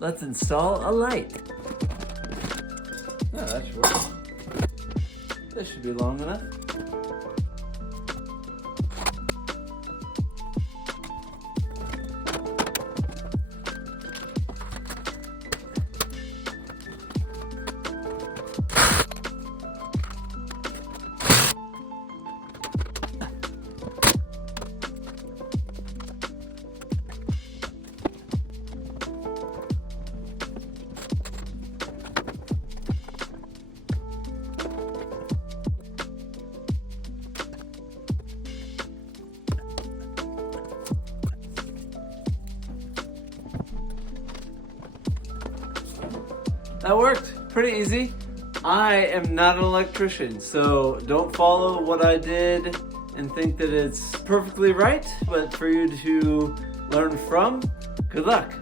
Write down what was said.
Let's install a light. No, that should work. This should be long enough. That worked. Pretty easy. I am not an electrician, so don't follow what I did and think that it's perfectly right, but for you to learn from, good luck.